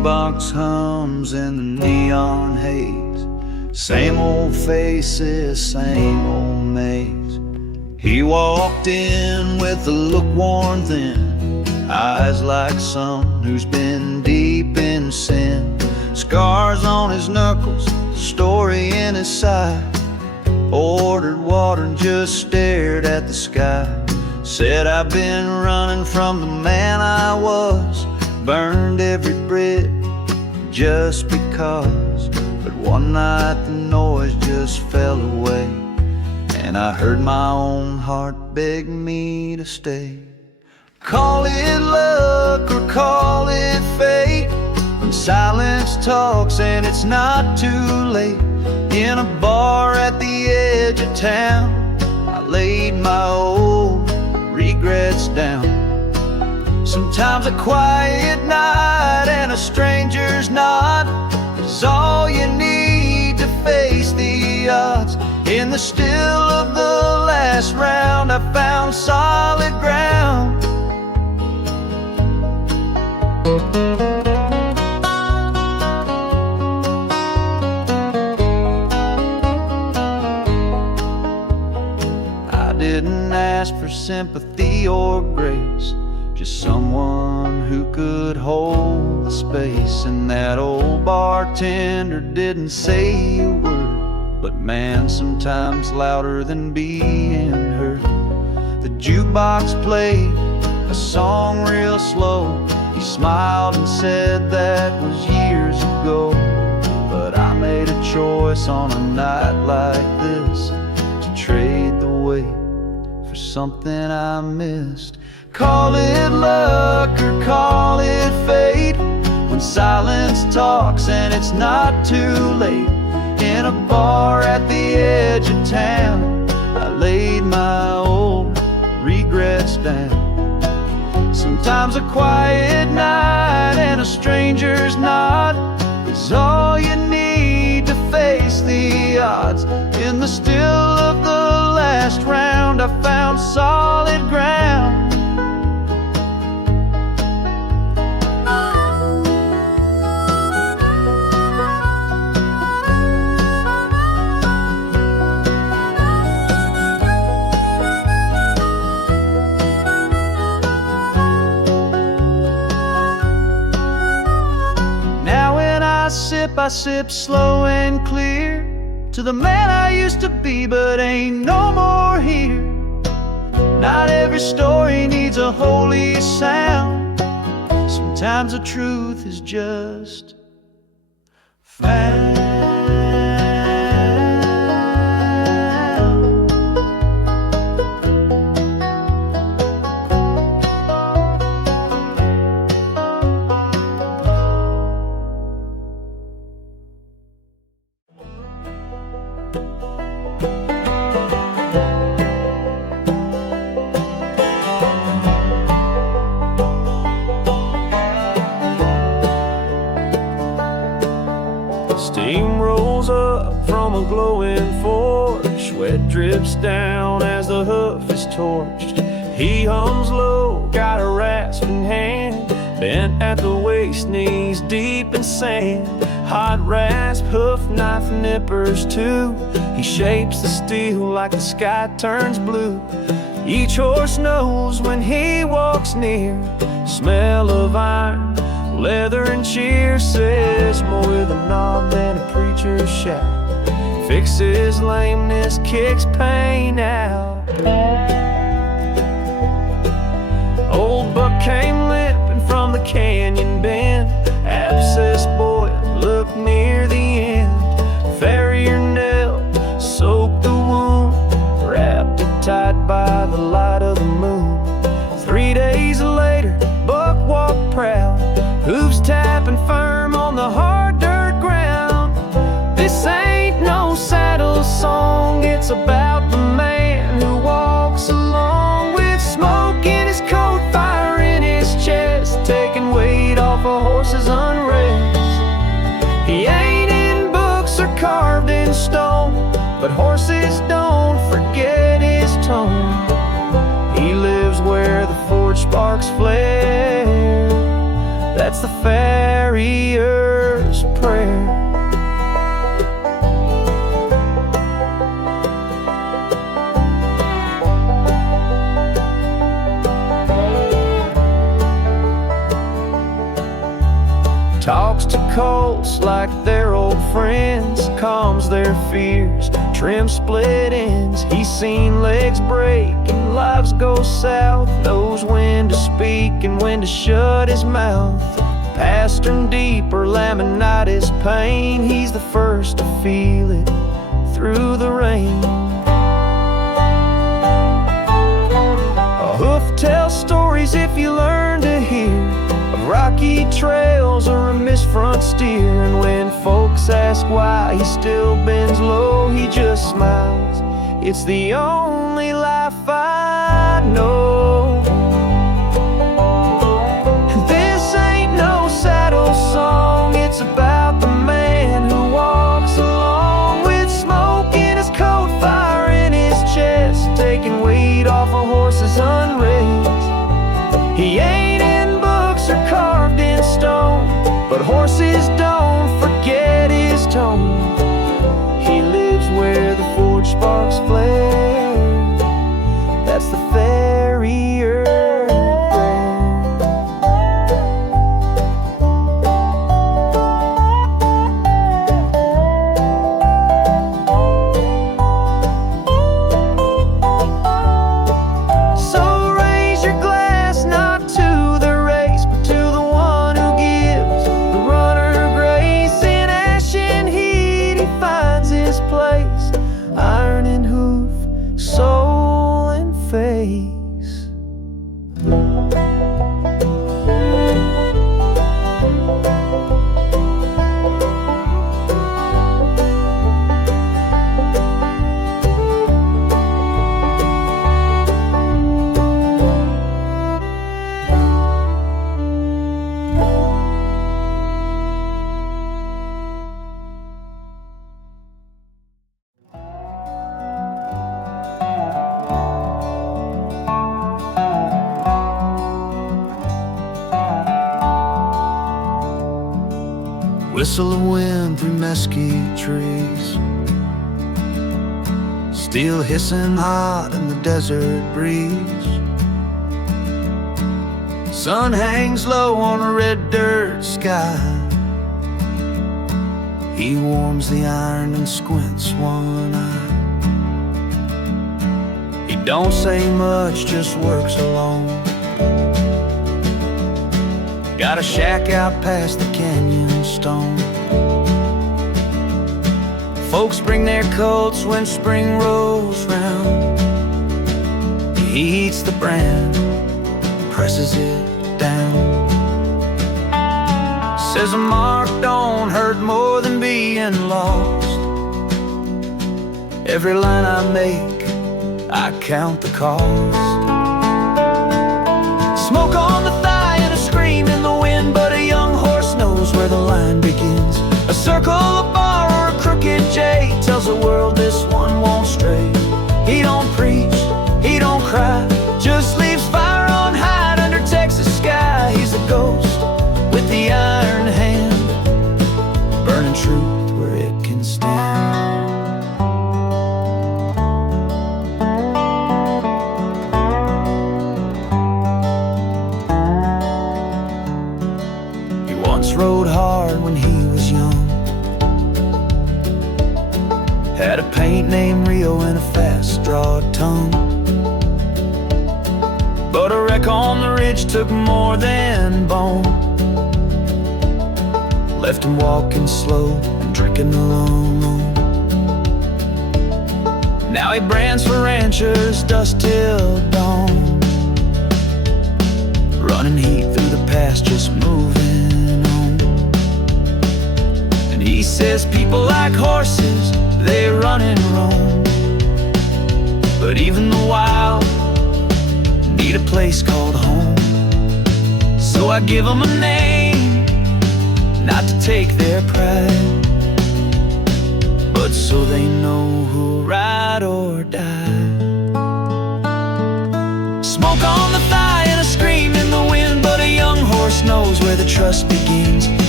jukebox hums in the neon haze. Same old faces, same old maze. He walked in with a look worn thin, eyes like someone who's been deep in sin. Scars on his knuckles, story in his side. Ordered water and just stared at the sky. Said, I've been running from the man I was, burned every bridge just because. But one night the noise just fell away, and I heard my own heart beg me to stay. Call it luck or call it fate, when silence talks and it's not too late. In a bar at the edge of town, I laid my old regrets down. Sometimes a quiet night and a stranger's nod is all you need to face the odds. In the still of the last round, I found solid ground. I didn't ask for sympathy or grace, just someone who could hold the space. And that old bartender didn't say a word, but man, sometimes louder than being heard. The jukebox played a song real slow. He smiled and said that was years ago. But I made a choice on a night like this to trade the weight for something I missed. Call it luck or call it fate, when silence talks and it's not too late. In a bar at the edge of town, I laid my old regrets down. Sometimes a quiet night and a stranger's nod is all you need to face the odds. In the still of the last round, I found solid ground. I sip slow and clear to the man I used to be, but ain't no more here. Not every story needs a holy sound. Sometimes the truth is just found. Steam rolls up from a glowing forge, sweat drips down as the hoof is torched. He hums low, got a rasping hand, bent at the waist, knees deep in sand. Hot rasp, hoof knife nippers too. He shapes the steel like the sky turns blue. Each horse knows when he walks near, smell of iron, leather and cheer. Says more with a knob than a preacher's shout. Fixes lameness, kicks pain out. Old Buck came limping from the canyon bend. Abscess boy, look near the end. Farrier knelt, soaked the wound, wrapped it tight by the light of the moon. 3 days later, Buck walked proud, hooves tapping firm on the hard dirt ground. This ain't no saddle song, it's about the man who walks along with smoke in his coat, fire in his chest, taking weight off a horse's unrest. He ain't in books or carved in stone, but horses don't forget his tone. He lives where the forge sparks flare. That's the Farrier. farrier's prayer. Talks to colts like they're old friends, calms their fears, trims split ends. He's seen legs break and lives go south, knows when to speak and when to shut his mouth. Pastern deep or laminitis pain, he's the first to feel it through the rain. A hoof tells stories if you learn to hear, of rocky trails or a missed front steer. And when folks ask why he still bends low, he just smiles. It's the only life I know. And this ain't no saddle song, it's about the man who walks along with smoke in his coat, fire in his chest, taking weight off a horse's unrest. He ain't in books or carved in stone, but horses don't forget his tone. He lives where the forge sparks flare. That's the farrier place. Iron and hoof, soul and face. Whistle of wind through mesquite trees, steel hissing hot in the desert breeze. Sun hangs low on a red dirt sky. He warms the iron and squints one eye. He don't say much, just works alone. Got a shack out past the canyon stone. Folks bring their coats when spring rolls round. He eats the brand, presses it down. Says a mark don't hurt more than being lost. Every line I make, I count the cost. Smoke on the thigh and a scream in the wind, but a young horse knows where the line begins. A circle, a bar, or a crooked J tells the world this one won't stray. He don't preach, he don't cry, just leaves fire on hide under Texas sky. He's a ghost with the iron hand, burning truth where it can stand. Rode hard when he was young, had a paint named Rio and a fast draw tongue. But a wreck on the ridge took more than bone, left him walking slow and drinking alone. Now he brands for ranchers dusk till dawn, running heat through the pastures, moving. He says people like horses, they run and roam, but even the wild need a place called home. So I give them a name, not to take their pride, but so they know who'll ride or die. Smoke on the thigh and a scream in the wind, but a young horse knows where the trust begins.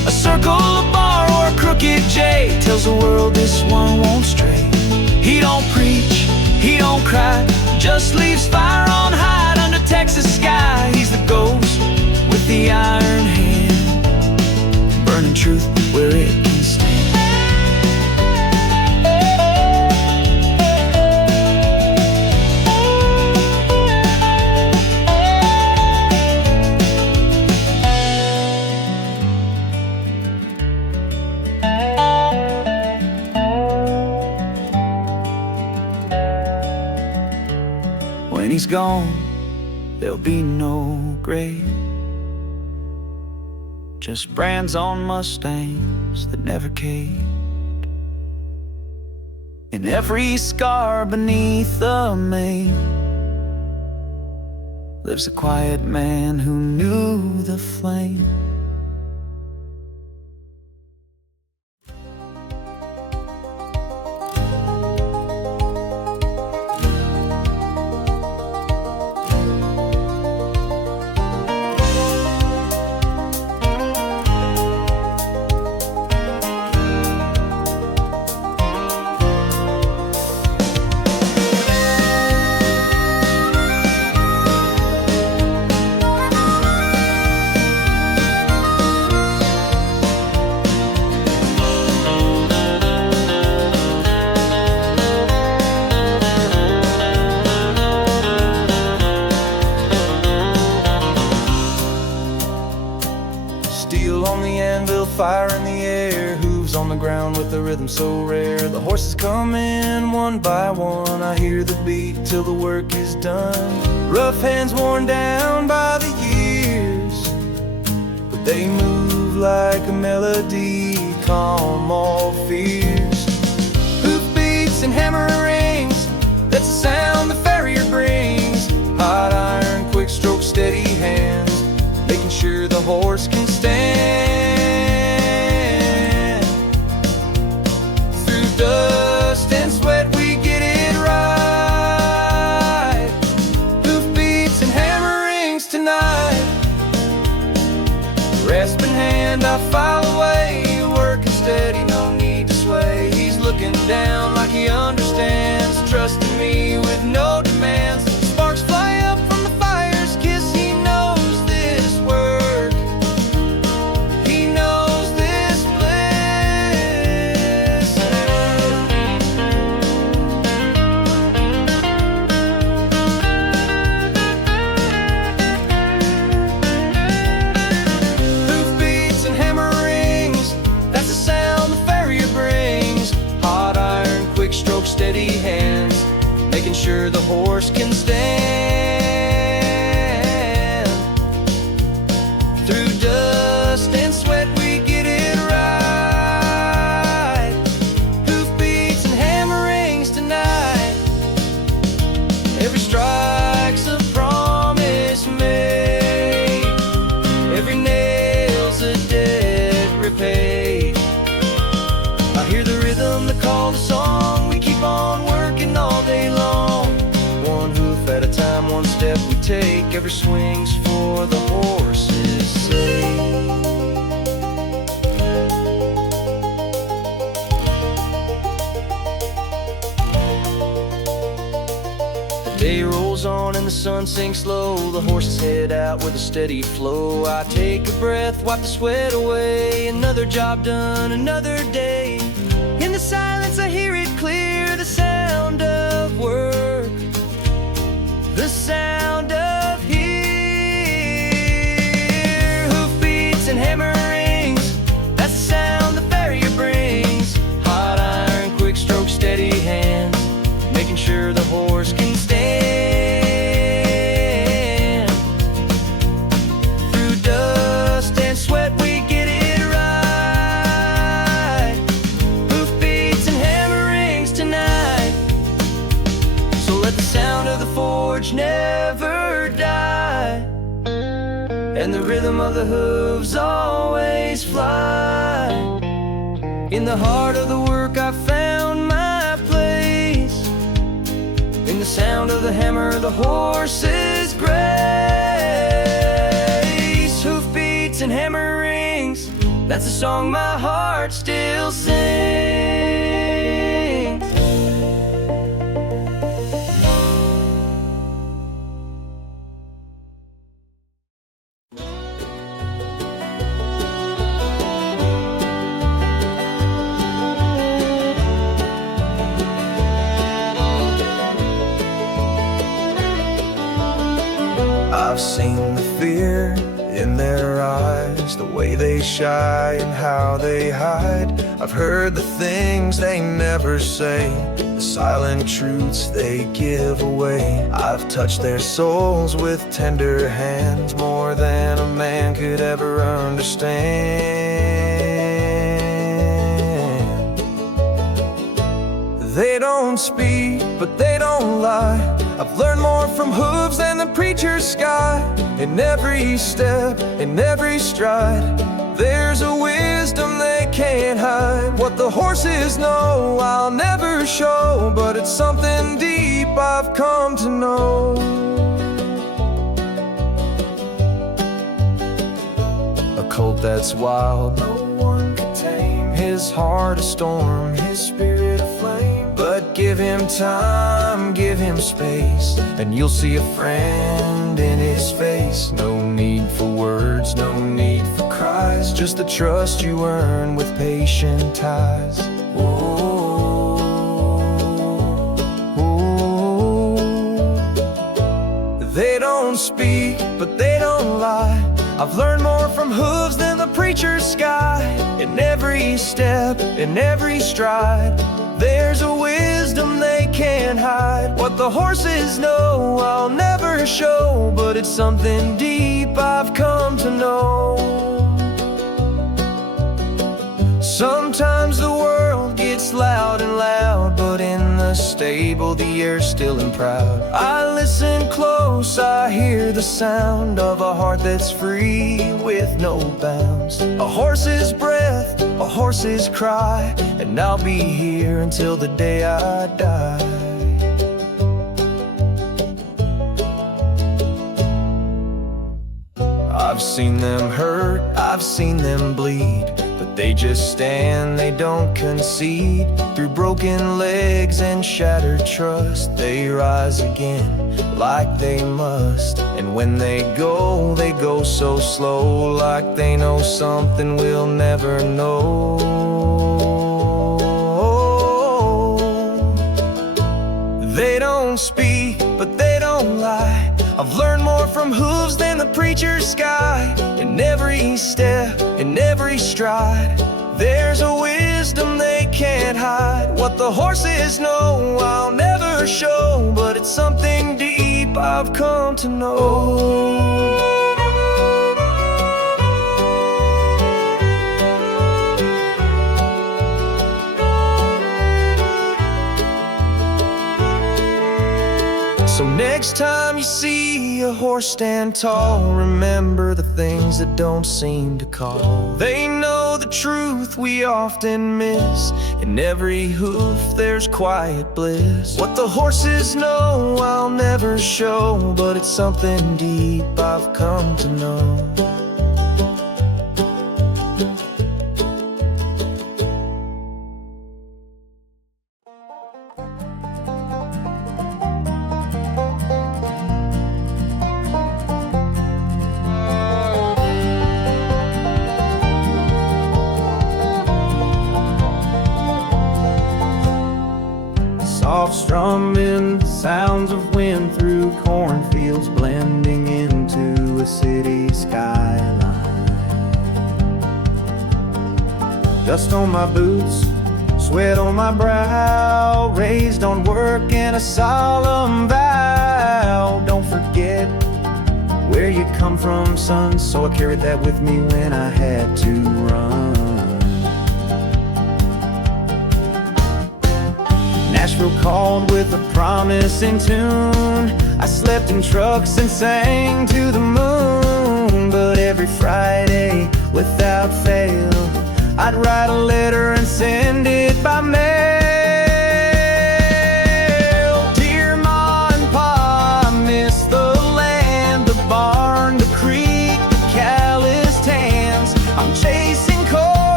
A circle, a bar, or a crooked J tells the world this one won't stray. He don't preach, he don't cry, just leaves fire on high under Texas sky. He's the ghost with the iron hand, burning truth where it can stand. When he's gone, there'll be no grave, just brands on Mustangs that never caved. In every scar beneath the mane lives a quiet man who knew the flame. Steel on the anvil, fire in the air, hooves on the ground with a rhythm so rare. The horses come in one by one, I hear the beat till the work is done. Rough hands worn down by the years, but they move like a melody, calm all fears. Hoofbeats and hammer rings, that's the sound the farrier brings. Hot iron, quick stroke, steady hands, making sure the horse can stand. Through dust and sweat we get it right. Hoofbeats and hammer rings tonight. Rasping hand I file away, working steady, no need to sway. He's looking down like he understands, trusting me with no demands. Sparks fly up from the fire's kiss, he knows this work, he knows this bliss. Hoofbeats and hammer rings, that's the sound the farrier brings. Hot iron, quick stroke, steady hands, making sure the horse can stand. Through dust and sweat we get it right. Hoofbeats and hammer rings tonight. Every strike's a promise made, every nail's a debt repaid. I hear the rhythm, the call, the song, we keep on working all day long. One hoof at a time, one step we take, every swing's for the horse's sake. The day rolls on and the sun sinks low, the horses head out with a steady flow. I take a breath, wipe the sweat away, another job done, another day. In the silence I hear it clear, the sound of work, the sound of here. Hoofbeats and hammer rings, that's the sound the farrier brings. Hot iron, quick stroke, steady hands, making sure the horse can stand. Through dust and sweat we get it right. Hoofbeats and hammer rings tonight. So let the sound of the forge never die, and the rhythm of the hooves always fly. In the heart of the work I found my place, in the sound of the hammer, the horse's grace. Hoofbeats and hammer rings, That's a song my heart still sings. I've seen the fear in their eyes, the way they shy and how they hide. I've heard the things they never say, the silent truths they give away. I've touched their souls with tender hands, more than a man could ever understand. They don't speak, but they don't lie. I've learned more from hooves than the preacher's sky. In every step, in every stride, there's a wisdom they can't hide. What the horses know, I'll never show, but it's something deep I've come to know. A colt that's wild, no one could tame. His heart a storm, his spirit a flame. But give him time, give him space, and you'll see a friend in his face. No need for words, no need for cries, just the trust you earn with patient ties. Ooh, ooh. They don't speak, but they don't lie. I've learned more from hooves than the preacher's sky. In every step, in every stride, there's a wisdom they can't hide. What the horses know, I'll never show, but it's something deep I've come to know. Sometimes the world gets loud and loud, but in the stable the air's still and proud. I listen close, I hear the sound of a heart that's free with no bounds. A horse's breath, a horse's cry, and I'll be here until the day I die. I've seen them hurt, I've seen them bleed, but they just stand, they don't concede. Through broken legs and shattered trust, they rise again like they must. And when they go so slow, like they know something we'll never know. They don't speak, but they don't lie. I've learned more from hooves than the preacher's sky. In every step, in every stride, there's a wisdom they can't hide. What the horses know, I'll never show, but it's something deep I've come to know. So next time you see a horse stand tall, remember the things that don't seem to call. They know the truth we often miss. In every hoof there's quiet bliss. What the horses know I'll never show, but it's something deep I've come to know. Soft strumming, sounds of wind through cornfields blending into a city skyline. Dust on my boots, sweat on my brow, raised on work and a solemn vow. Don't forget where you come from, son, so I carried that with me when I had to run. Nashville called with a promise in tune. I slept in trucks and sang to the moon. But every Friday, without fail, I'd write a letter and send it by mail. Dear Ma and Pa, I miss the land, the barn, the creek, the calloused hands. I'm chasing cold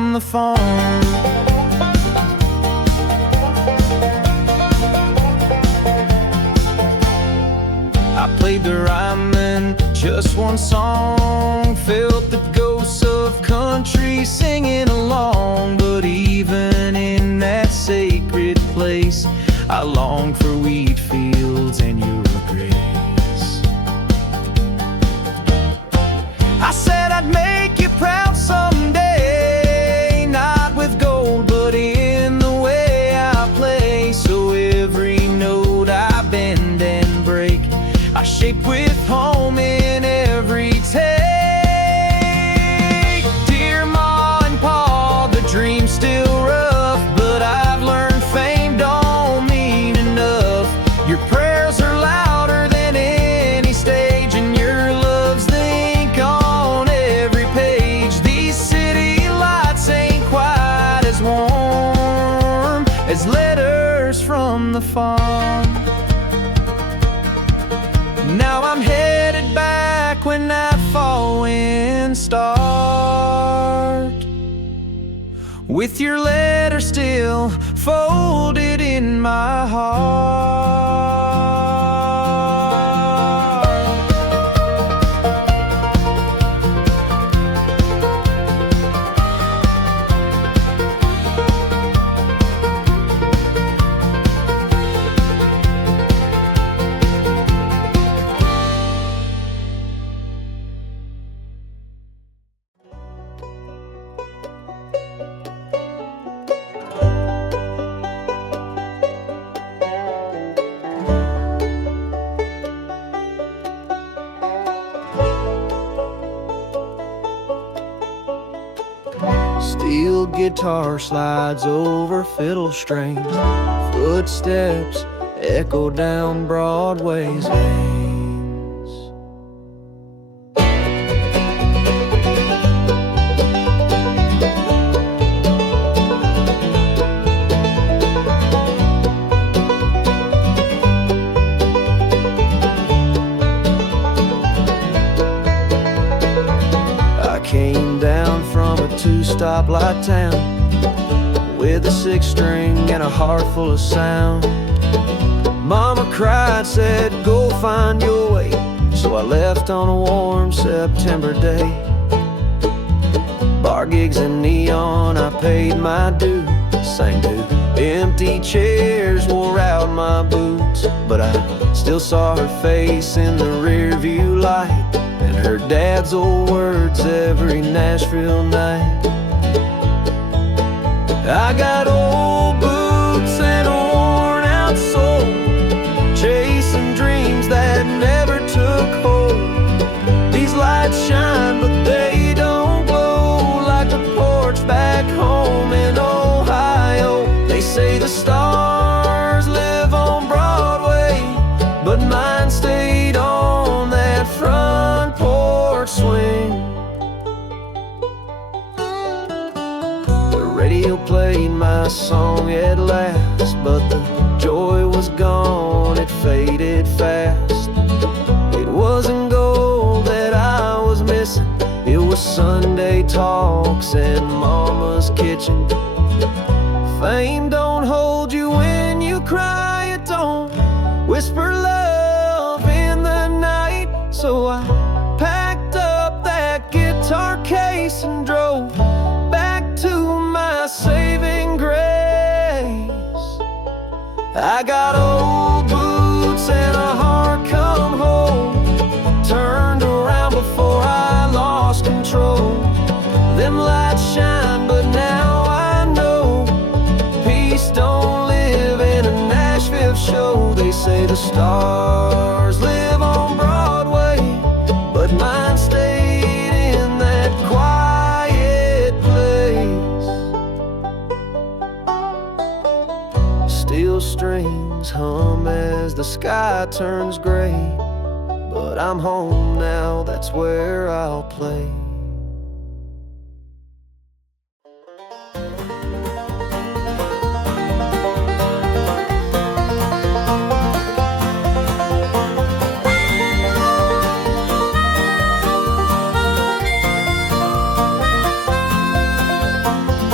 from the farm. I played the rhyme and just one song, felt the ghosts of country singing along. But even in that sacred place, I long for wheat fields and your grace. I said I'd make you proud someday, not with gold, but in the way I play. So every note I bend and break, I shape with home in every take. Dear Ma and Pa, the dream's still rough, but I've learned fame don't mean enough. Your prayers are louder than any stage, and your love's the ink on every page. These city lights ain't quite as warm as letters from the farm. Now I'm headed back when nightfall winds start, with your letter still folded in my heart. Steel guitar slides over fiddle strings, footsteps echo down Broadway's lanes. I came down from a two-stoplight town with a six-string and a heart full of sound. Mama cried, said, go find your way. So I left on a warm September day. Bar gigs and neon, I paid my due. Sang to empty chairs, wore out my boots, but I still saw her face in the rearview light, and her dad's old words every Nashville night. I got old boots and a worn out soul, chasing dreams that never took hold. These lights shine, but they don't glow like the porch back home in Ohio. They say the stars live on Broadway, but mine stayed on that front porch swing. The radio played my song at last, but the joy was gone, it faded fast. It wasn't gold that I was missing, it was Sunday talks and Mama's kitchen. Fame don't hold you when you cry, it don't whisper love in the night. So I packed up that guitar case and drove back to my saving grace. I got old boots and a heart come home, turned around before I lost control. Them lights shine, but now I know peace don't live in a Nashville show. They say the stars live on Broadway, but mine stayed in that quiet place. Steel strings hum as the sky turns gray, but I'm home now, that's where I'll play.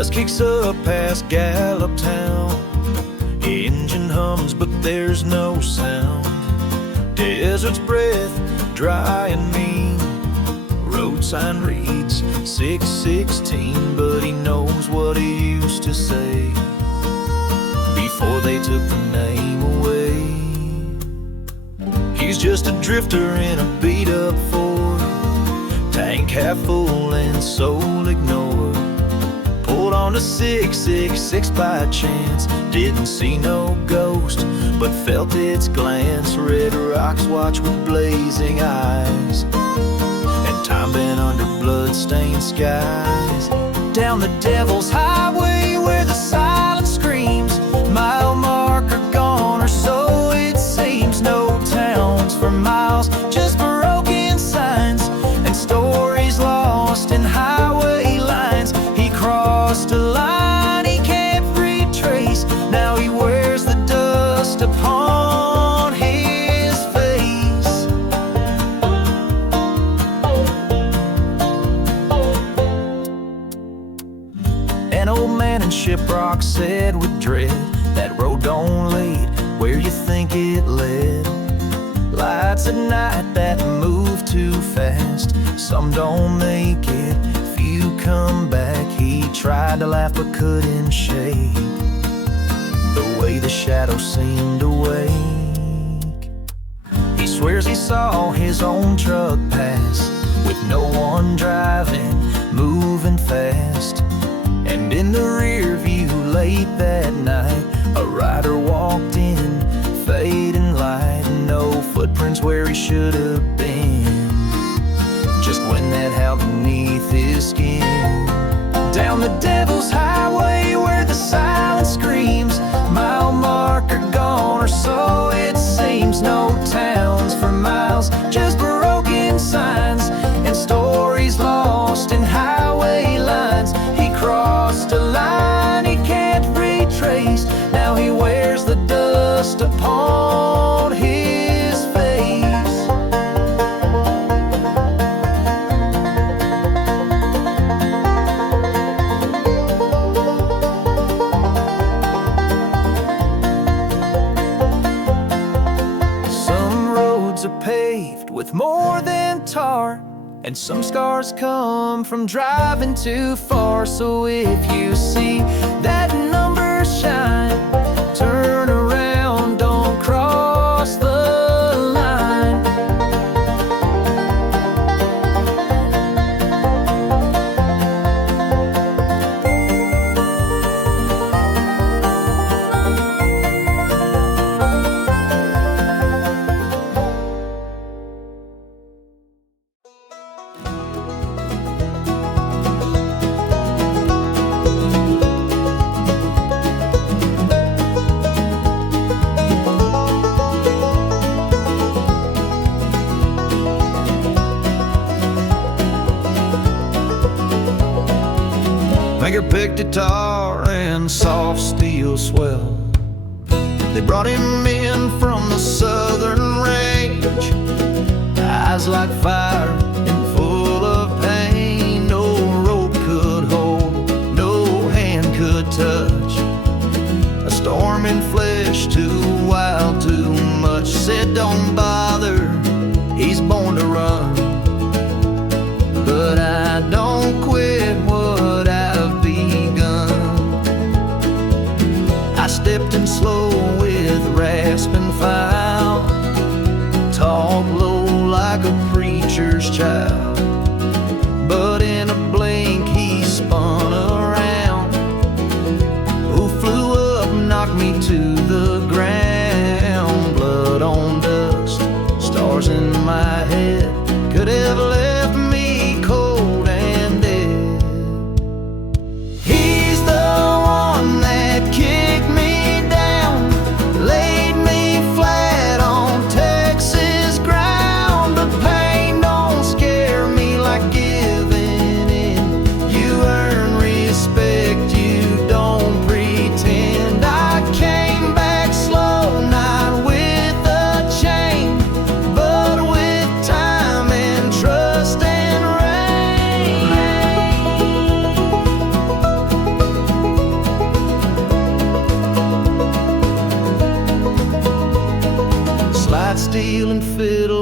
Dust kicks up past Gallup Town. Engine hums, but there's no sound. Desert's breath, dry and mean. Road sign reads 616, but he knows what he used to say before they took the name away. He's just a drifter in a beat-up Ford, tank half full and soul ignored. Pulled on to 666 by chance, didn't see no ghost, but felt its glance. Red rocks watch with blazing eyes, and time been under blood-stained skies. Down the Devil's Highway where the silence screams, mile marker gone, or so it seems. No towns for miles, just broken signs and stories lost in highway lines. He crossed a line he can't retrace, now he wears the dust upon his face. An old man in Shiprock said with dread, that road don't lead where you think it led. Lights at night that move too fast, some don't make it, few come back. He tried to laugh but couldn't shake the way the shadows seemed to wake. He swears he saw his own truck pass with no one driving, moving fast. And in the rear view late that night, a rider walked in, fading light. No footprints where he should have been, just when that howled beneath his skin. Down the Devil's Highway where the silence screams, mile marker gone, or so it seems. No towns for miles, just broken signs and stories lost in highway lines. He crossed a line he can't retrace, now he wears the dust upon his face. Some roads are paved with more than tar, and some scars come from driving too far. So if you see that number shine, turn around, don't cross the line. Finger-picked guitar and soft steel swell, they brought him in from the southern range. Eyes like fire and full of pain, no rope could hold, no hand could touch. A storm in flesh, too wild, too much. Said don't bother, he's born to run. But I don't quit what I've begun. I stepped in slow with rasping file, talk low like a preacher's child. But in a blink he spun around, who flew up, knocked me to the ground. Blood on dust, stars in my head, could have left me cold and dead. He's the one that kicked me down, laid me flat on Texas ground. But pain don't scare me like giving in. You earn respect, you don't pretend. I came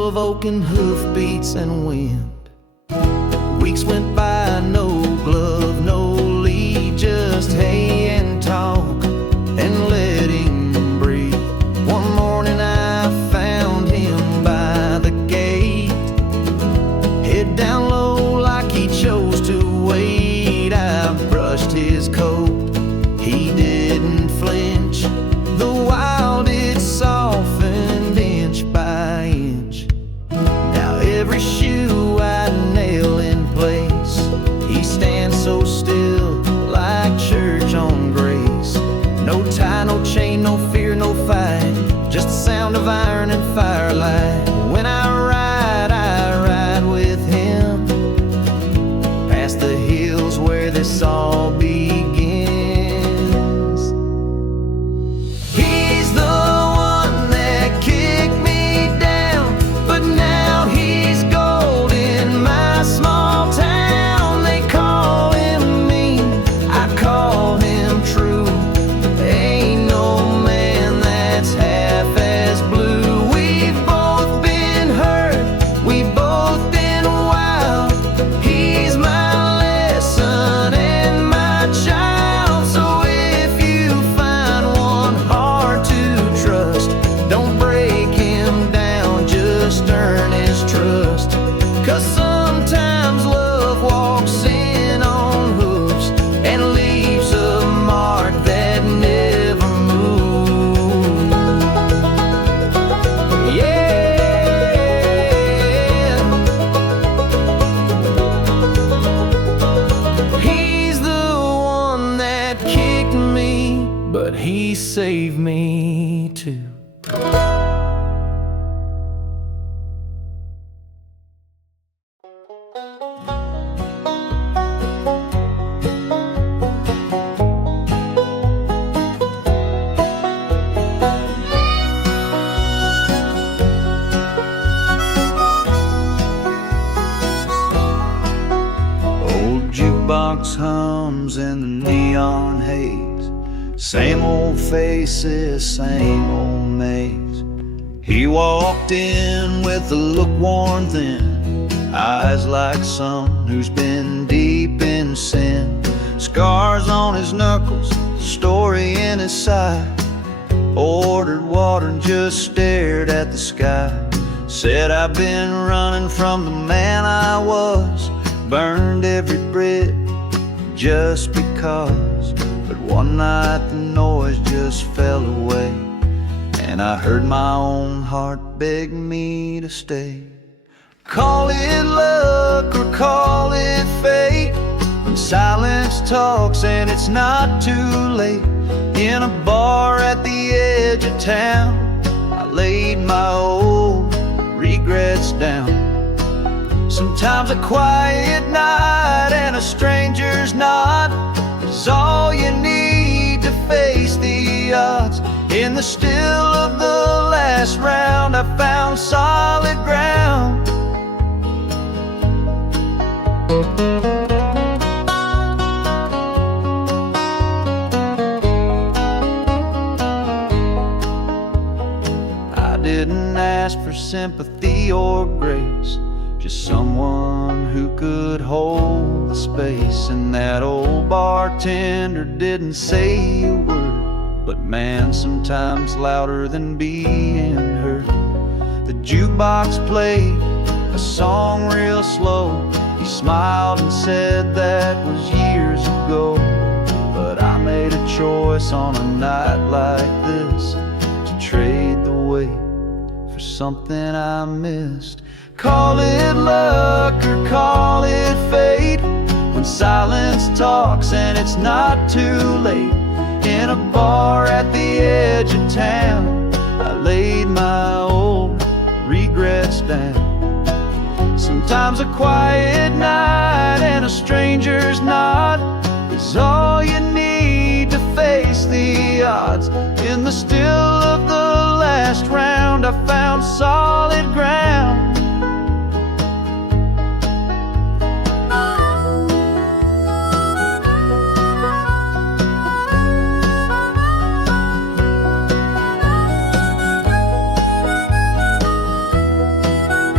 of oak and hoofbeats and wind. Weeks went by, no glove, no lead, just hay and talk and let him breathe. One morning I found him by the gate, head down low like he chose to wait. I brushed his coat, he didn't flinch. The wild it softened inch by inch. Now every shoe I nail in place, he stands so still like church on grace. No tie, no chain, no fear, no fight, just the sound of iron and firelight. When I ride with him past the hills where this all begins. He's the one that kicked me down, but now he's gold in my small town. They call him mean, I call him true. Ain't no man that's half as blue. We've both been hurt, we've both been wild. He's my lesson and my child. So if you find one hard to trust, don't break him down, just earn his trust. 'Cause sometimes love walks in on hooves and leaves a mark that never moves. Yeah, he's the one that kicked me, but he saved me too. Old jukebox hums in the neon haze, same old faces, same old maze. He walked in with a look worn thin, eyes like someone who's been deep in sin. Scars on his knuckles, story in his side. Ordered water and just stared at the sky. Said I've been running from the man I was, burned every bridge just because. But one night the noise just fell away, and I heard my own heart beg me to stay. Call it luck or call it fate, when silence talks and it's not too late. In a bar at the edge of town, I laid my old regrets down. Sometimes a quiet night and a stranger's nod is all you need to face the odds. In the still of the last round, I found solid ground. I didn't ask for sympathy or grace, just someone who could hold the space. And that old bartender didn't say a word, but man, sometimes louder than being heard. The jukebox played a song real slow. He smiled and said that was years ago. But I made a choice on a night like this to trade the weight for something I missed. Call it luck or call it fate, when silence talks and it's not too late. In a bar at the edge of town, I laid my old regrets down. Sometimes a quiet night and a stranger's nod is all you need to face the odds. In the still of the last round, I found solid ground.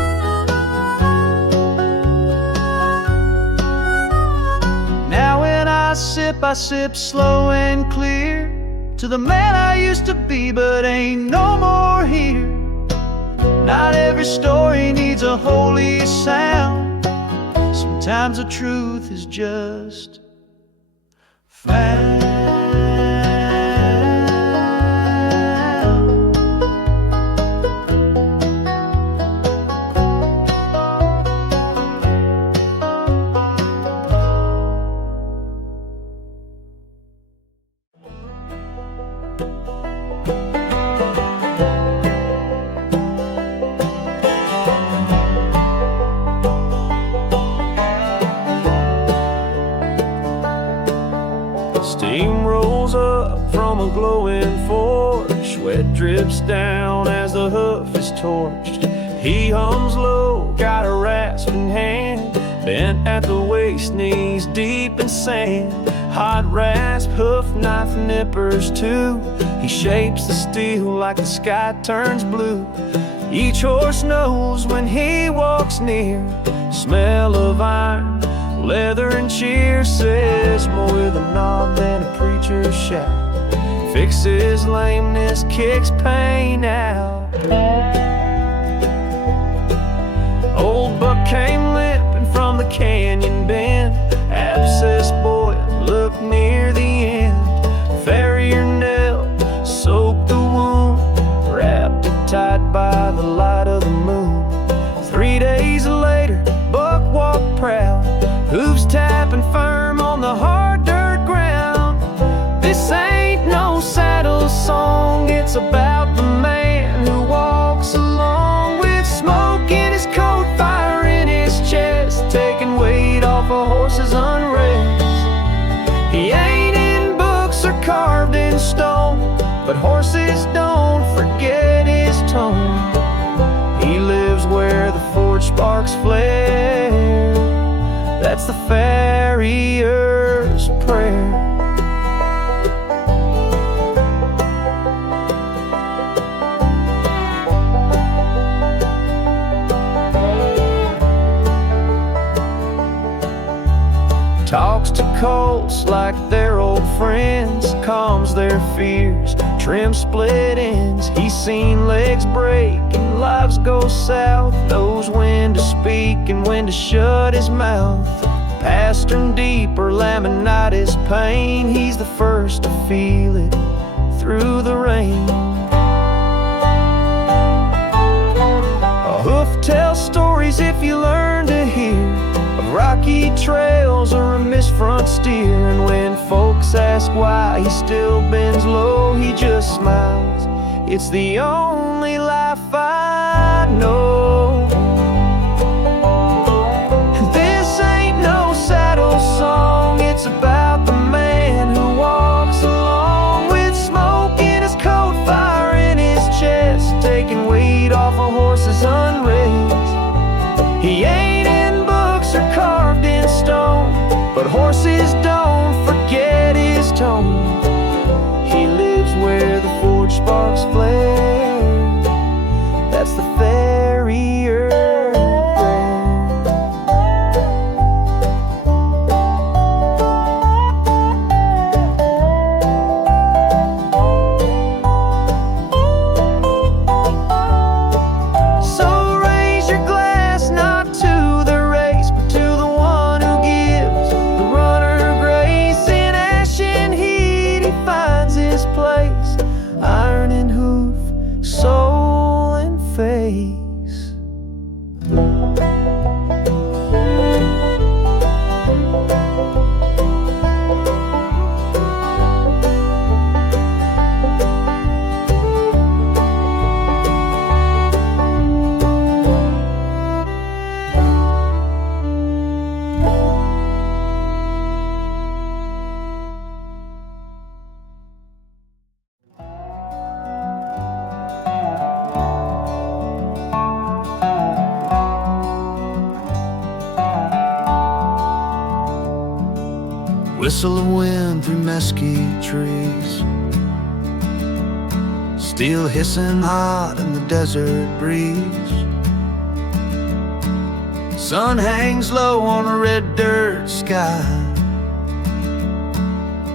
I sip slow and clear, to the man I used to be but ain't no more here. Not every story needs a holy sound. Sometimes the truth is just found. Steam rolls up from a glowing forge, sweat drips down as the hoof is torched. He hums low, got a rasping hand, bent at the waist, knees deep in sand. Hot rasp, hoof knife nippers too. He shapes the steel like the sky turns blue. Each horse knows when he walks near. Smell of iron, leather and cheer, says more with a nod than a preacher's shout. Fixes lameness, kicks pain out. Old Buck came limping from the canyon bend. Abscess boy, look near the end. Farrier knelt, soaked the wound, wrapped it tight by the light of the moon. 3 days later, Buck walked proud, hooves tapping firm on the hard dirt ground. This ain't no saddle song, it's about the man who walks along with smoke in his coat, fire in his chest, taking weight off a horse's unrest. He ain't in books or carved in stone, but horses don't forget his tone. He lives where the forge sparks flare. That's the farrier's prayer. Talks to colts like they're old friends, calms their fears, trims split ends. He's seen legs break and lives go south, knows when to speak and when to shut his mouth. Pastern deep or laminitis pain, he's the first to feel it through the rain. A hoof tells stories if you learn to hear, of rocky trails or a missed front steer. And when folks ask why he still bends low, he just smiles. It's the only life I know. This ain't no saddle song, it's about the man who walks along with smoke in his coat, fire in his chest, taking weight off a horse's unrest. He ain't in books or carved in stone, but horses don't forget his tone. He lives where the forge sparks flare. That's the farrier whistle of wind through mesquite trees, steel hissing hot in the desert breeze. Sun hangs low on a red dirt sky,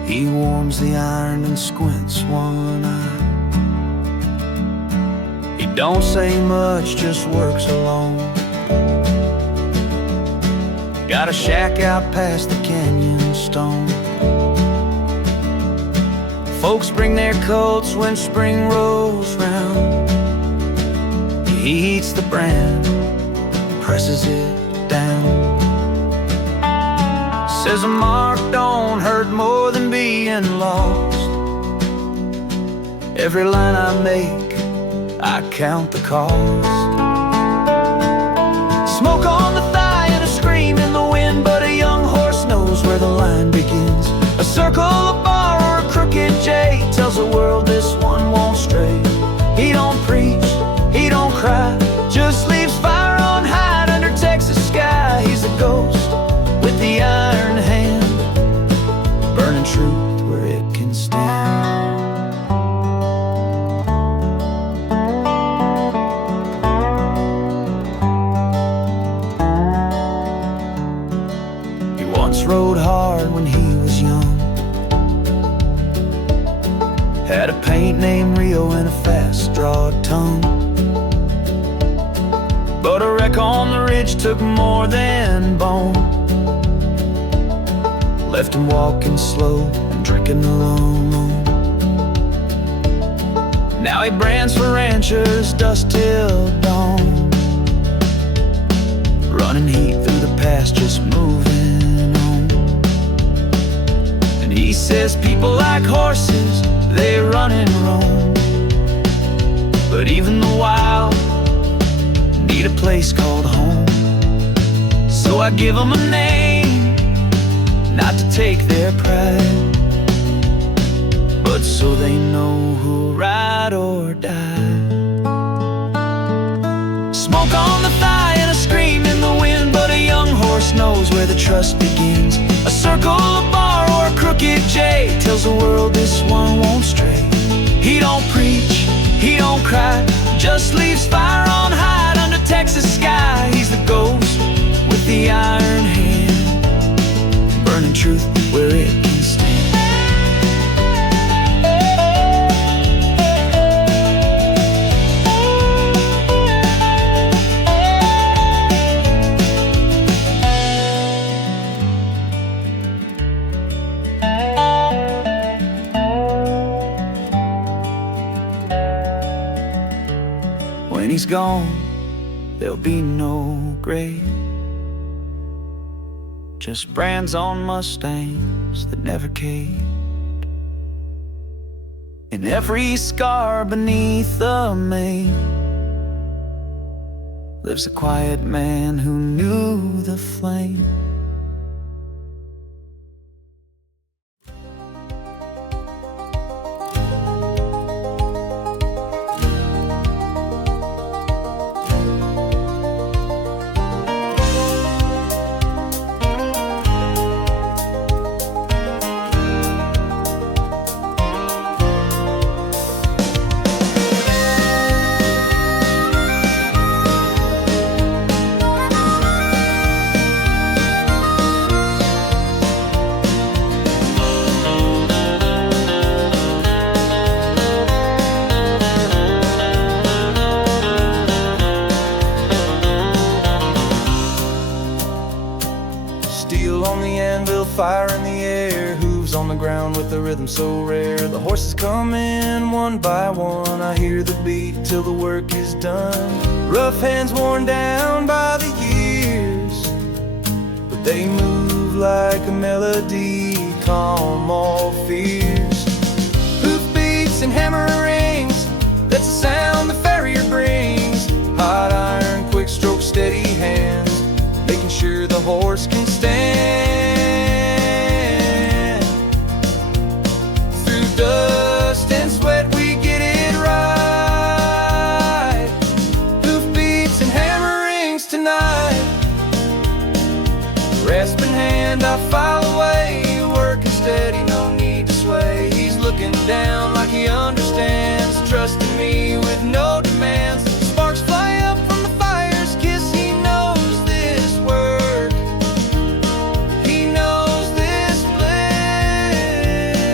He warms the iron and squints one eye. He don't say much, just works alone. Got a shack out past the canyon stone. Folks bring their coats when spring rolls round. He heats the brand, presses it down. Says a mark don't hurt more than being lost. Every line I make, I count the cost. Smoke on the thigh and a scream in the wind, but a young horse knows where the line begins. A circle, a bar, or a crooked J tells the world this one won't stray. He don't preach, he don't cry, just leaves fire on high under Texas sky. He's a ghost with the iron hand, burning truth where it can stand. He once rode hard when he was young, had a paint named Rio and a fast draw tongue. But a wreck on the ridge took more than bone, left him walking slow and drinking alone. Now he brands for ranchers, dusk till dawn, running heat through the pastures, moving on. And he says people like horses, they run and roam, but even the wild need a place called home. So I give them a name, not to take their pride, but so they know who'll ride or die. Smoke on the thigh and a scream in the wind, but a young horse knows where the trust begins. A circle, a bar, or a crooked J tells the world this one won't stray. He don't preach, he don't cry, just leaves fire on high under Texas sky. He's the ghost with the iron hand, burning truth where it can stand. When he's gone, there'll be no grave, just brands on Mustangs that never caved. In every scar beneath the mane lives a quiet man who knew the flame. Steel on the anvil, fire in the air, hooves on the ground with a rhythm so rare. The horses come in one by one, I hear the beat till the work is done. Rough hands worn down by the years, but they move like a melody, calm all fears. Hoofbeats and hammer rings, that's the sound the Farrier brings. Hot iron, quick stroke, steady hands, making sure the horse can stand. Through dust and sweat we get it right. Hoofbeats and hammer rings tonight. Rasping hand, I file away, working steady, no need to sway. He's looking down like he understands, trusting me with no demands. Sparks fly up from the fire's kiss, he knows this work, he knows this bliss.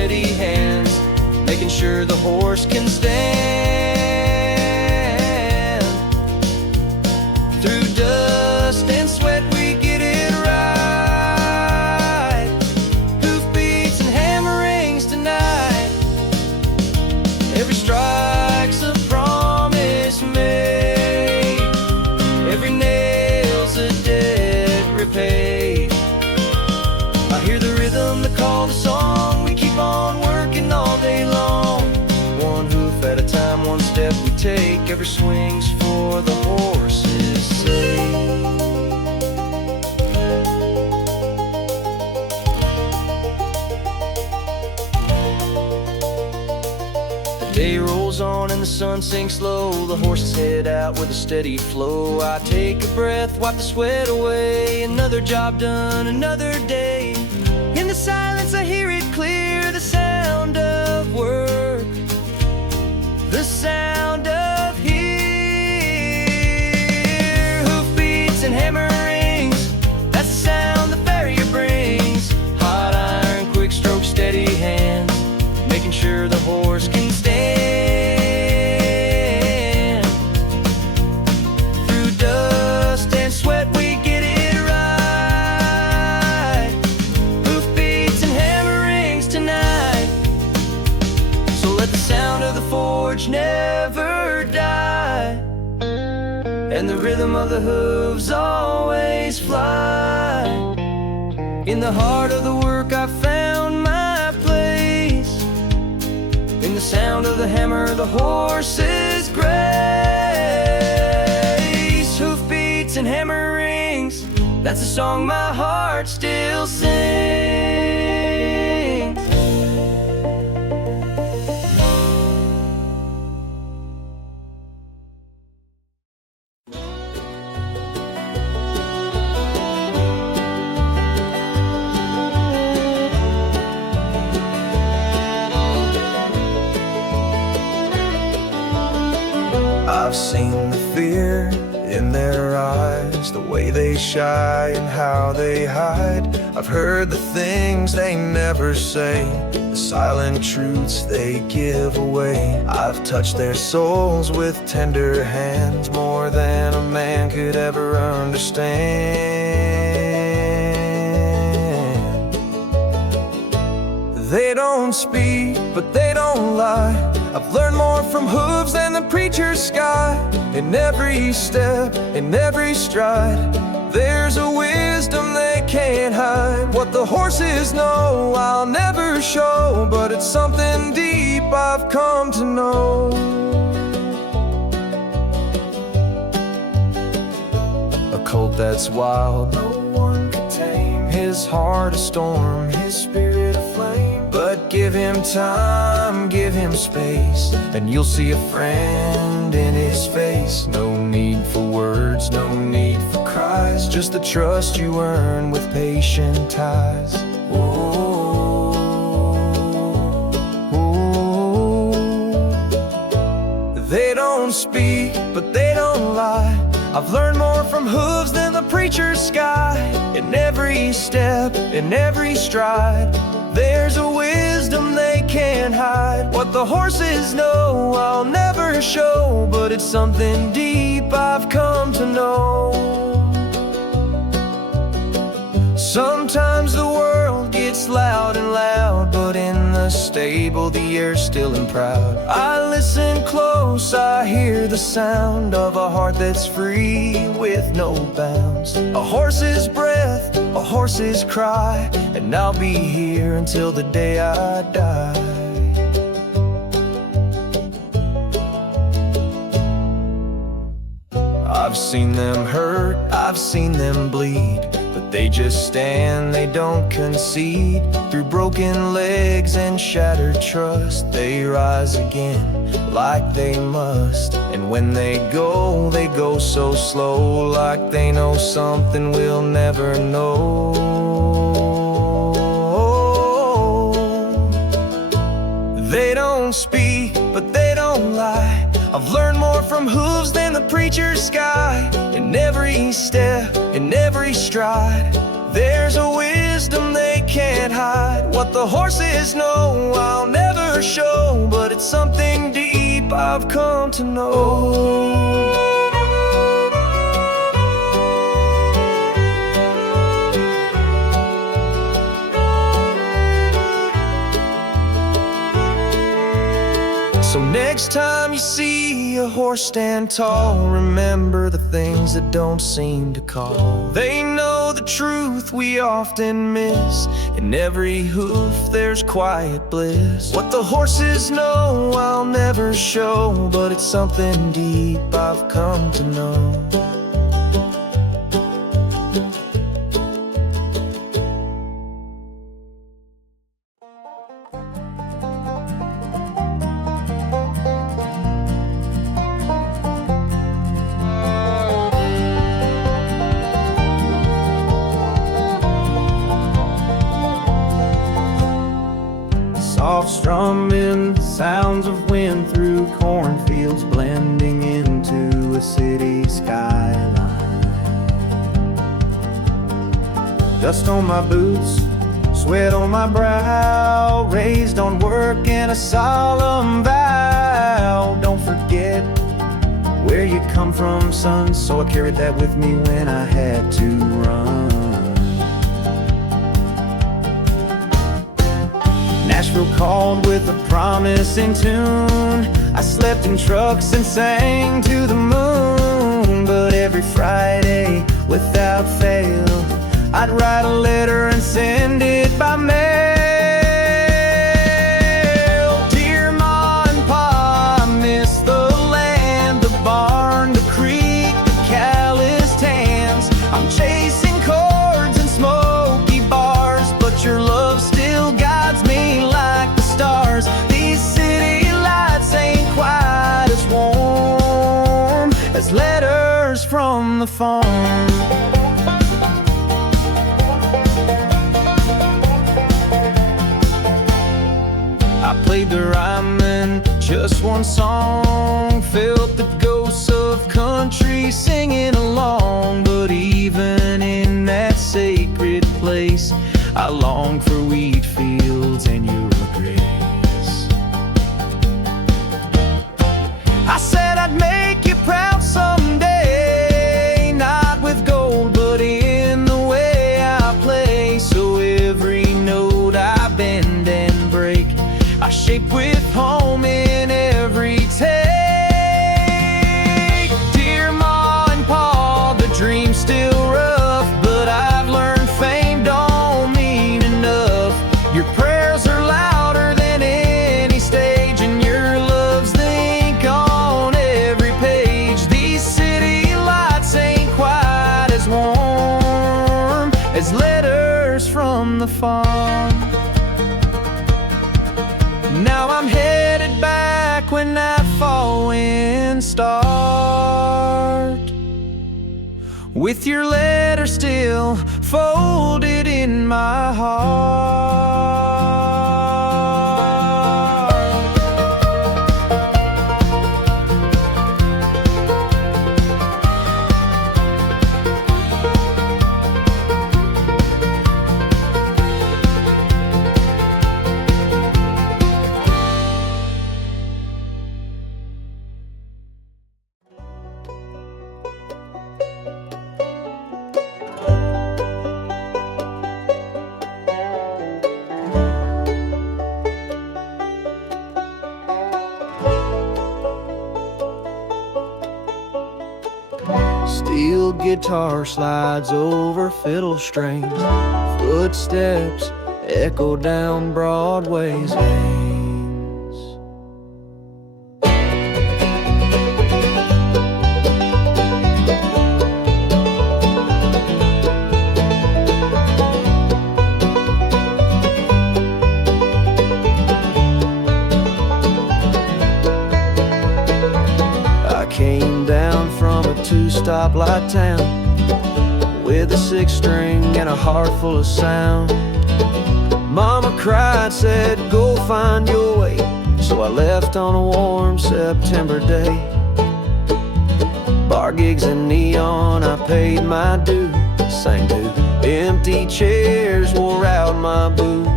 steady hands, making sure the horse can stand. Through dust and sweat we get it right. Hoofbeats and hammerings tonight. Every strike's a promise made. Every nail's a debt repaid. I hear the rhythm, the call, the song. We keep on working all day long. One hoof at a time, one step we take. Every swing's for the horse's sake. The day rolls on and the sun sinks low. The horses head out with a steady flow. I take a breath, wipe the sweat away. Another job done, another day. In the silence I hear it clear, the sound of work, the sound of here. Hoofbeats and hammerings, that's the sound the farrier brings. Hot iron, quick stroke, steady hands, making sure the horse can stand. Through dust and sweat we get it right. Hoofbeats and hammerings tonight. So let the sound of the forge never die, and the rhythm of the hooves always fly. In the heart of the work I found my place. In the sound of the hammer, the horse's grace. Hoofbeats and hammerings, that's a song my heart still sings. I've seen the fear in their eyes, the way they shy and how they hide. I've heard the things they never say, the silent truths they give away. I've touched their souls with tender hands, more than a man could ever understand. They don't speak, but they don't lie. I've learned more from hooves than the preacher's sky. In every step, in every stride, there's a wisdom they can't hide. What the horses know, I'll never show, but it's something deep I've come to know. A colt that's wild, no one can tame. His heart a storm, his spirit a flame. But give him time, give him space, and you'll see a friend in his face. No need for words, no need for cries, just the trust you earn with patient ties. Ooh, ooh. They don't speak, but they don't lie. I've learned more from hooves than the preacher's sky. In every step, in every stride, there's a wisdom they can't hide. What the horses know, I'll never show, but it's something deep I've come to know. Sometimes the world gets loud and loud, but in the stable the air's still and proud. I listen close, I hear the sound of a heart that's free with no bounds. A horse's breath, a horse's cry, and I'll be here until the day I die. I've seen them hurt, I've seen them bleed, but they just stand, they don't concede. Through broken legs and shattered trust, they rise again like they must. And when they go so slow, like they know something we'll never know. They don't speak, but they don't lie. I've learned more from hooves than the preacher's sky. In every step, in every stride, there's a wisdom they can't hide. What What the horses know I'll never show, but it's something deep I've come to know. So next time you see a horse stand tall, remember the things that don't seem to call. They know the truth we often miss. In every hoof there's quiet bliss. What the horses know I'll never show, but it's something deep I've come to know. Soft strumming, sounds of wind through cornfields blending into a city skyline. Dust on my boots, sweat on my brow, raised on work and a solemn vow. Don't forget where you come from, son, so I carried that with me when I had to run. Nashville called with a promise in tune. I slept in trucks and sang to the moon. But every Friday, without fail, I'd write a letter and send it by mail. Dear Ma and Pa, I miss the land, the barn, the creek, the calloused hands. I'm chasing chords and smoky bars, but your love still guides me like the stars. These city lights ain't quite as warm as letters from the farm. I played the rhyme just one song, felt the ghosts of country singing along. But even in that sacred place, I long for wheat fields and your grace. I said I'd make you proud someday, not with gold, but in the way I play. So every note I bend and break, I shape with home in every take. Dear Ma and Pa, the dream's still rough, but I've learned fame don't mean enough. Your prayers are louder than any stage, and your love's the ink on every page. These city lights ain't quite as warm as letters from the farm. Now I'm headed back when nightfall winds start, with your letter still folded in my heart. Steel guitar slides over fiddle strings, footsteps echo down Broadway's veins. I came down from a two-stoplight town with a six-string and a heart full of sound. Mama cried, said, go find your way. So I left on a warm September day. Bar gigs and neon, I paid my due. Sang to empty chairs, wore out my boots.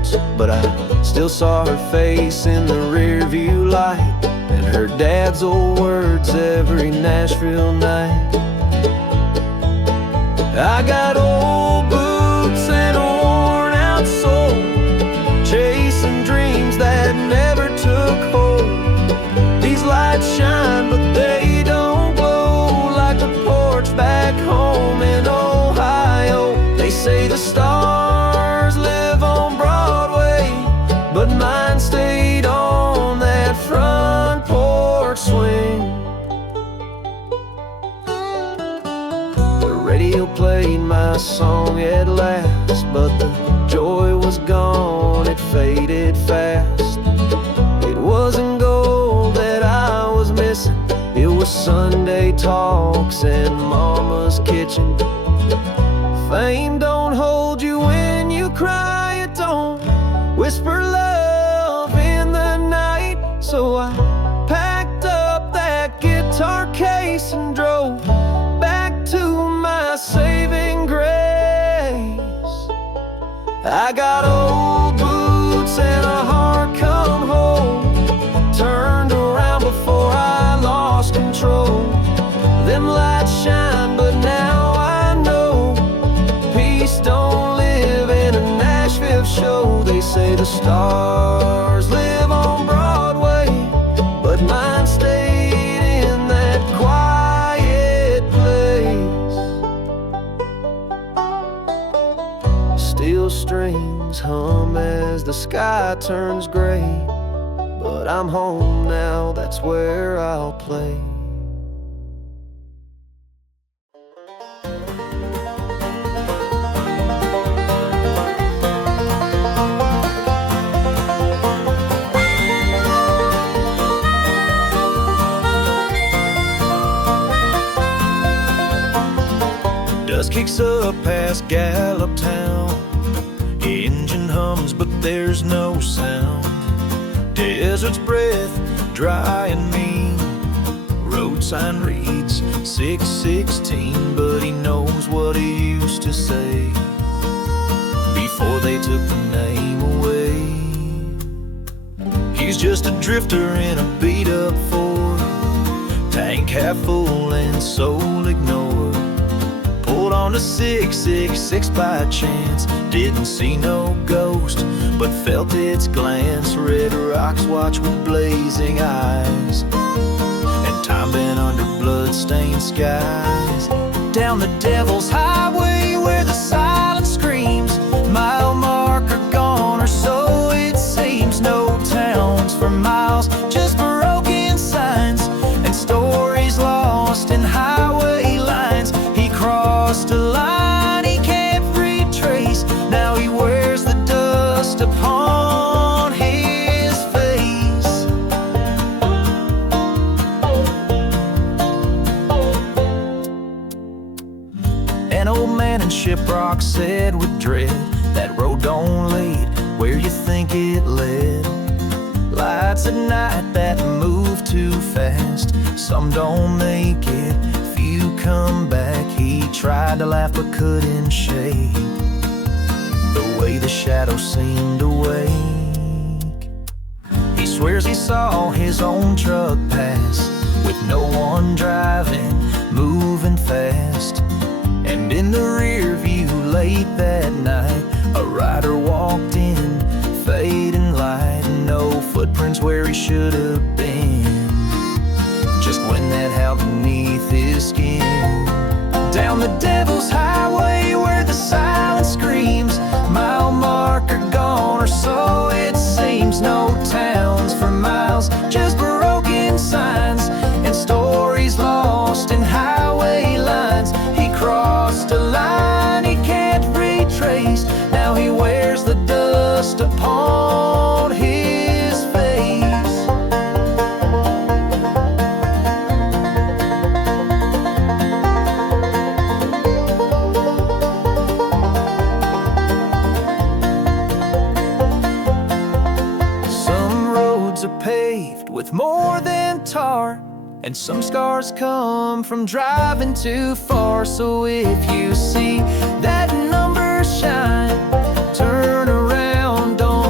notes, but I still saw her face in the rearview light, and her dad's old words every Nashville night. I got old boots and a worn-out soul, chasing dreams that never took hold. These lights shine, but they don't glow like the porch back home in Ohio. They say the stars live on Broadway, but mine stayed on that front porch swing. The radio played my song at last, but the joy was gone, it faded fast. It wasn't gold that I was missing, it was Sunday talks and Mama's kitchen. Fame don't hold you when you cry, it don't whisper love in the night. So I packed up that guitar case and drove back to my saving grace. I got old boots and a heart come home, turned around before I lost control. Them lights shine, but now I know peace don't live in a Nashville show. They say the stars live on Broadway, but mine stayed in that quiet place. Steel strings hum as the sky turns gray, but I'm home now, that's where I'll play. Dust kicks up past Gallup Town, engine hums but there's no sound. Desert's breath, dry and mean, road sign reads 616, but he knows what he used to say before they took the name away. He's just a drifter in a beat-up Ford, tank half full and soul ignored. Pulled on to 666 by chance, didn't see no ghost, but felt its glance. Red rocks watch with blazing eyes, and time bent under blood-stained skies. Down the devil's highway where the silence screams, mile marker gone, or so it seems. No towns for miles, just broken signs and stories lost in highway lines. He crossed a line he can't retrace, now he wears the dust upon his face. An old man in Shiprock said with dread, that road don't lead where you think it led. Lights at night that move too fast, some don't make it, few come back. He tried to laugh but couldn't shake the way the shadows seemed to wake. He swears he saw his own truck pass with no one driving, moving fast. And in the rear view late that night, a rider walked in, fading light, no footprints where he should have been, just when that howled beneath his skin. Down the devil's highway where the silence screams, mile marker gone, or so it seems. No towns for miles, just broken signs and stories lost in highway lines. He crossed a line he can't retrace, now he wears the dust upon his face. Some roads are paved with more than tar, and some scars come from driving too far. So if you see that number shine, turn around, don't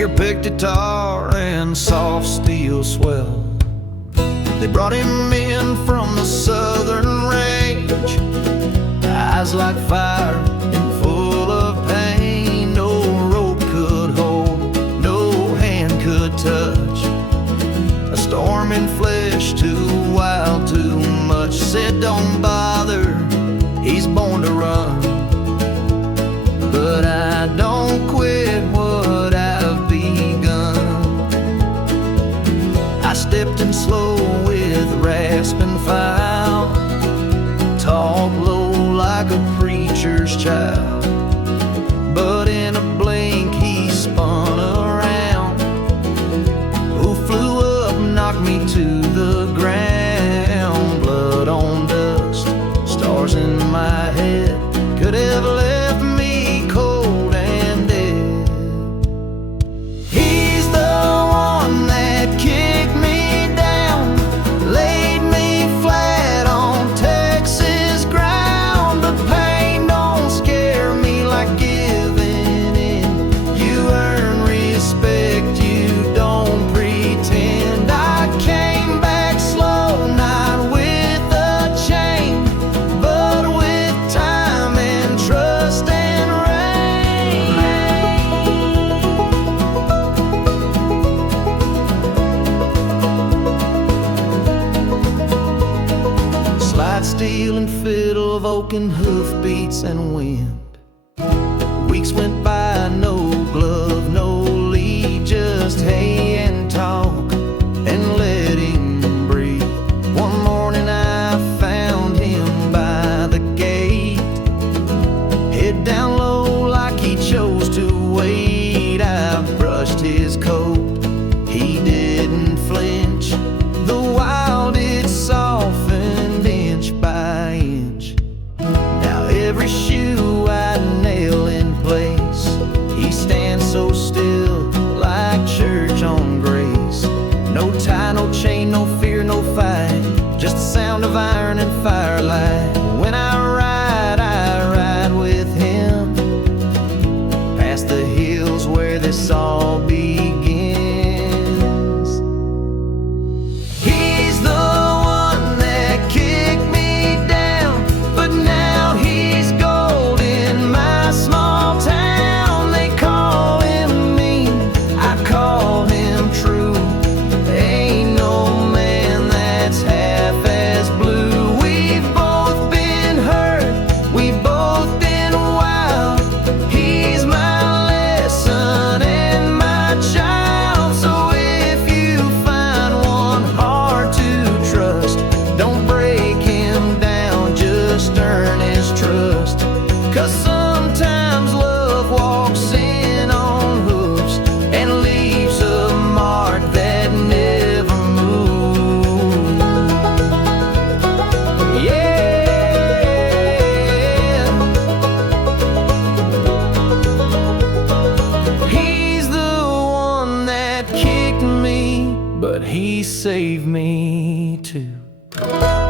picked guitar and soft steel swell. They brought him in from the southern range, eyes like fire and full of pain. No rope could hold, no hand could touch. A storm in flesh, too wild, too much. Said don't bother, he's born to run. But I don't quit what I've begun. I stepped in slow with rasp and file, talk low like a preacher's child. But in a blink he spun around. Who flew up, knocked me to the ground. Blood on dust, stars in my head, could have left me cold and dead. He's the one that kicked me down, laid me flat on Texas ground. The pain don't scare me like giving in. You earn respect, you don't pretend. I came back slow, not with a chain, but with time and trust and rain. Slide steel and fiddle, evoking hoofbeats and wind. Weeks went by, no glove, no lead, just hay and talk and let him breathe. One morning I found him by the gate, head down low like he chose to wait. I brushed his coat, he didn't flinch. The wild, it softened inch by inch. Now every shoe I nail in place, he stands so still like church on grace. No tie, no chain, no fear, no fight, just the sound of iron and firelight. When I ride with him past the hills where this all begins. He's the one that kicked me down, but now he's gold in my small town. They call him mean, I call him true. Ain't no man that's half as blue. We've both been hurt, we've both been wild. He's my lesson and my child. So if you find one hard to trust, don't break him down, just earn his trust. 'Cause sometimes love walks in on hoofs and leaves a mark that never moves. Yeah, he's the one that kicked me, but he saved me too.